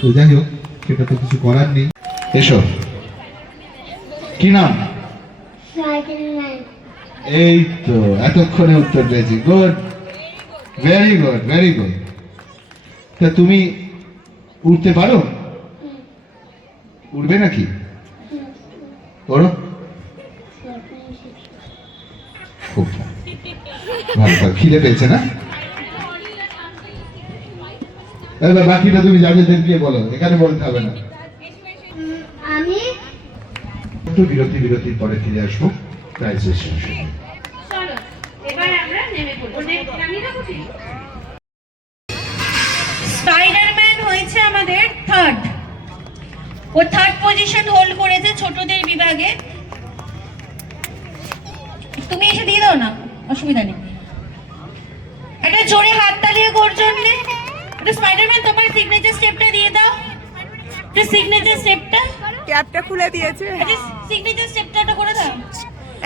তো যাই হোক, সেটা তো কিছু করার নেই। এসো, কি নাম? এই তো এতক্ষণে উত্তর পেয়েছি। Good, very good, very good. তা তুমি উঠতে পারো? উঠবে নাকি? করো। খুব ভালো, খিদে পেয়েছে না? এবার বাকিটা তুমি যাদেরকে বলো, এখানে বলতে হবে না। আমি একটু বিরতির পরে ফিরে আসবো প্রাইজ সেশনে। স্পাইডারম্যান হয়েছে আমাদের থার্ড। ও থার্ড পজিশন হোল্ড করেছে ছোটদের বিভাগে। তুমি এসে দিয়ে দাও না, অসুবিধা নেই। একটা জোরে হাত তালিয়ে ওর জন্য। স্পাইডারম্যান তোমার সিগনেচার স্টেপটা দিয়ে দাও। সিগনেচার স্টেপটা, ক্যাপটা খুলে দিয়েছে। সিগনেচার স্টেপটা করে দাও।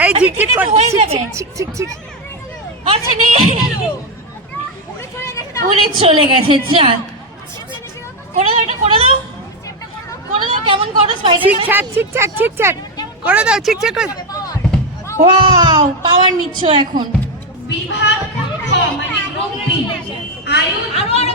এই ঝিকঝিক হয়ে যাবে। চিক চিক চিক। আচ্ছা নেই, উড়ে চলে গেছে। যা করে দাও, এটা করে দাও, করে দাও। কেমন করো স্পাইডারম্যান? ঠিকঠাক ঠিকঠাক ঠিকঠাক করে দাও, ঠিকঠাক করে। ওয়াও, পাওয়ার নিচ্ছ এখন। বিভাগ খ মানে গ্রুপ বি। আয়ু আরো